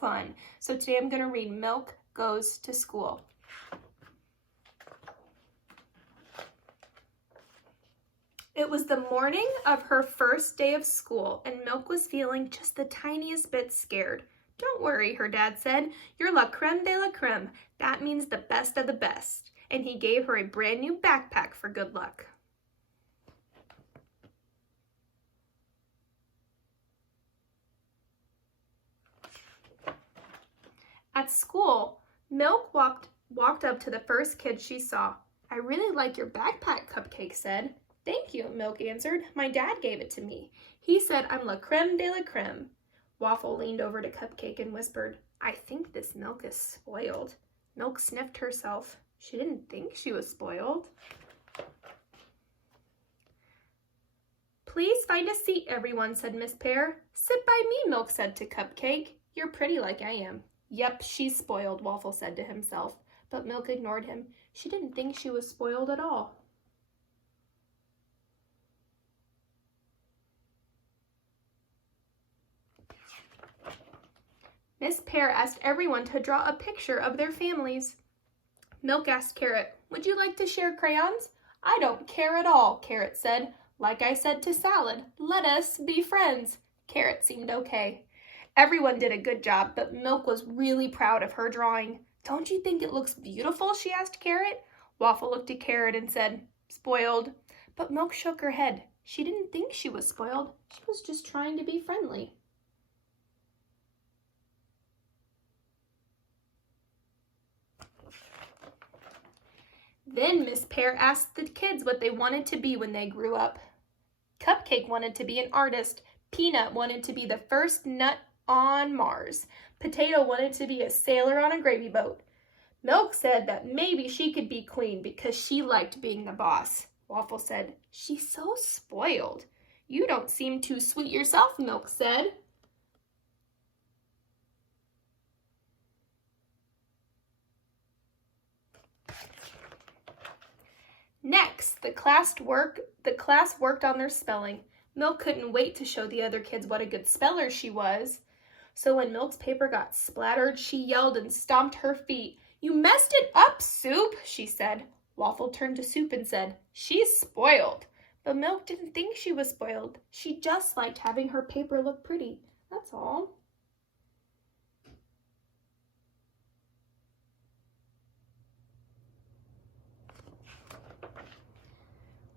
fun. So today I'm going to read Milk Goes to School. It was the morning of her first day of school, and Milk was feeling just the tiniest bit scared. Don't worry, her dad said. You're la creme de la creme. That means the best of the best. And he gave her a brand new backpack for good luck. At school, Milk walked up to the first kid she saw. I really like your backpack, Cupcake said. Thank you, Milk answered. My dad gave it to me. He said I'm la creme de la creme. Waffle leaned over to Cupcake and whispered, I think this Milk is spoiled. Milk sniffed herself. She didn't think she was spoiled. Please find a seat, everyone, said Miss Pear. Sit by me, Milk said to Cupcake. You're pretty like I am. Yep, she's spoiled, Waffle said to himself. But Milk ignored him. She didn't think she was spoiled at all. Miss Pear asked everyone to draw a picture of their families. Milk asked Carrot, would you like to share crayons? I don't care at all, Carrot said. Like I said to Salad, let us be friends. Carrot seemed okay. Everyone did a good job, but Milk was really proud of her drawing. Don't you think it looks beautiful? She asked Carrot. Waffle looked at Carrot and said, spoiled. But Milk shook her head. She didn't think she was spoiled. She was just trying to be friendly. Then Miss Pear asked the kids what they wanted to be when they grew up. Cupcake wanted to be an artist. Peanut wanted to be the first nut on Mars. Potato wanted to be a sailor on a gravy boat. Milk said that maybe she could be queen because she liked being the boss. Waffle said, she's so spoiled. You don't seem too sweet yourself, Milk said. Next, the class worked on their spelling. Milk couldn't wait to show the other kids what a good speller she was. So when Milk's paper got splattered, she yelled and stomped her feet. You messed it up, Soup, she said. Waffle turned to Soup and said, she's spoiled. But Milk didn't think she was spoiled. She just liked having her paper look pretty. That's all.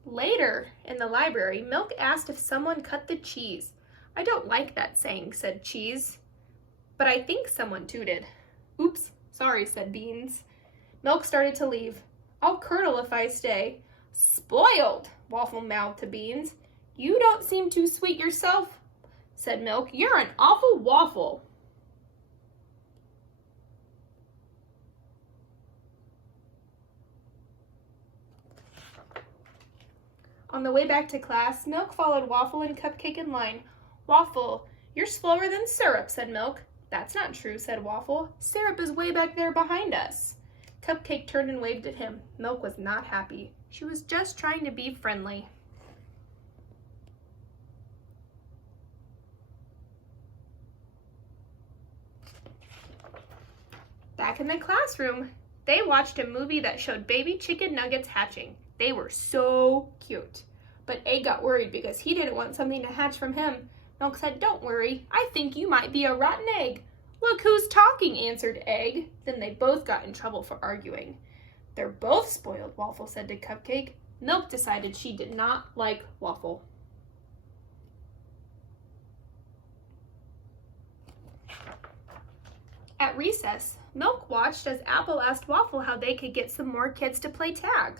Later, in the library, Milk asked if someone cut the cheese. I don't like that saying, said Cheese. But I think someone tooted. Oops, sorry, said Beans. Milk started to leave. I'll curdle if I stay. Spoiled, Waffle mouthed to Beans. You don't seem too sweet yourself, said Milk. You're an awful waffle. On the way back to class, Milk followed Waffle and Cupcake in line. Waffle, you're slower than Syrup, said Milk. That's not true, said Waffle. Syrup is way back there behind us. Cupcake turned and waved at him. Milk was not happy. She was just trying to be friendly. Back in the classroom, they watched a movie that showed baby chicken nuggets hatching. They were so cute. But Egg got worried because he didn't want something to hatch from him. Milk said, don't worry, I think you might be a rotten egg. Look who's talking, answered Egg. Then they both got in trouble for arguing. They're both spoiled, Waffle said to Cupcake. Milk decided she did not like Waffle. At recess, Milk watched as Apple asked Waffle how they could get some more kids to play tag.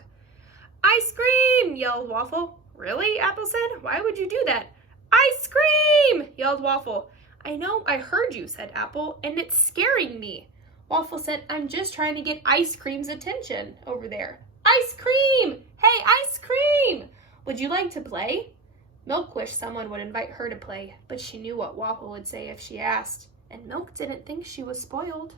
Ice cream, yelled Waffle. Really? Apple said. Why would you do that? Ice cream, yelled Waffle. I know, I heard you, said Apple, and it's scaring me. Waffle said, I'm just trying to get Ice Cream's attention over there. Ice cream! Hey, ice cream! Would you like to play? Milk wished someone would invite her to play, but she knew what Waffle would say if she asked, and Milk didn't think she was spoiled.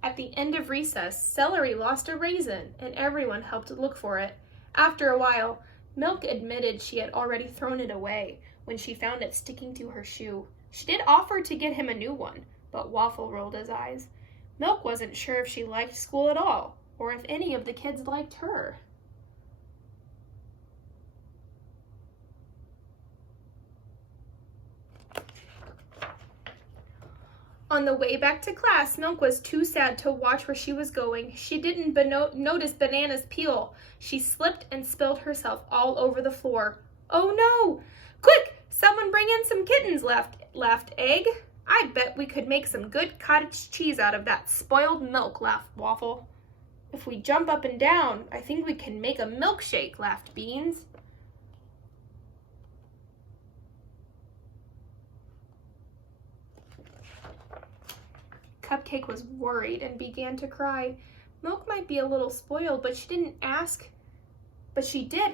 At the end of recess, Celery lost a raisin, and everyone helped look for it. After a while, Milk admitted she had already thrown it away when she found it sticking to her shoe. She did offer to get him a new one, but Waffle rolled his eyes. Milk wasn't sure if she liked school at all, or if any of the kids liked her. On the way back to class, Milk was too sad to watch where she was going. She didn't notice Banana's peel. She slipped and spilled herself all over the floor. Oh no! Quick! Someone bring in some kittens, laughed Egg. I bet we could make some good cottage cheese out of that spoiled milk, laughed Waffle. If we jump up and down, I think we can make a milkshake, laughed Beans. Cupcake was worried and began to cry. Milk might be a little spoiled, but she did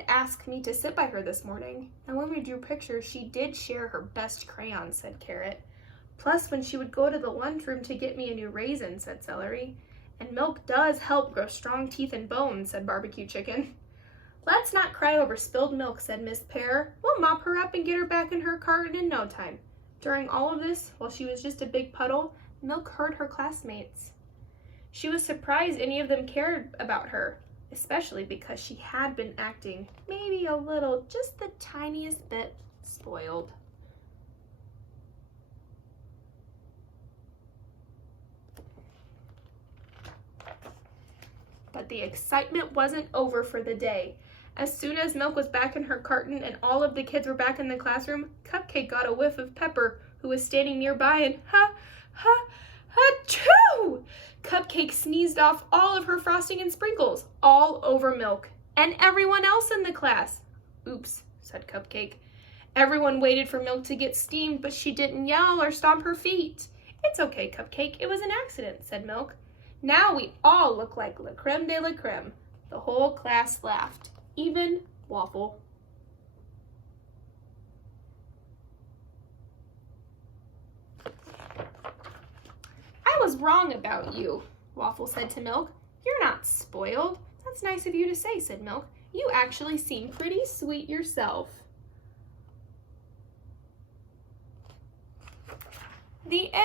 ask me to sit by her this morning. And when we drew pictures, she did share her best crayons, said Carrot. Plus, when she would go to the lunchroom to get me a new raisin, said Celery. And milk does help grow strong teeth and bones, said Barbecue Chicken. Let's not cry over spilled milk, said Miss Pear. We'll mop her up and get her back in her carton in no time. During all of this, while she was just a big puddle, Milk heard her classmates. She was surprised any of them cared about her, especially because she had been acting maybe a little, just the tiniest bit, spoiled. But the excitement wasn't over for the day. As soon as Milk was back in her carton and all of the kids were back in the classroom, Cupcake got a whiff of Pepper, who was standing nearby, and ha-choo! Cupcake sneezed off all of her frosting and sprinkles, all over Milk, and everyone else in the class. Oops, said Cupcake. Everyone waited for Milk to get steamed, but she didn't yell or stomp her feet. It's okay, Cupcake, it was an accident, said Milk. Now we all look like la creme de la creme. The whole class laughed, even Waffle. I was wrong about you, Waffle said to Milk. You're not spoiled. That's nice of you to say, said Milk. You actually seem pretty sweet yourself. The end.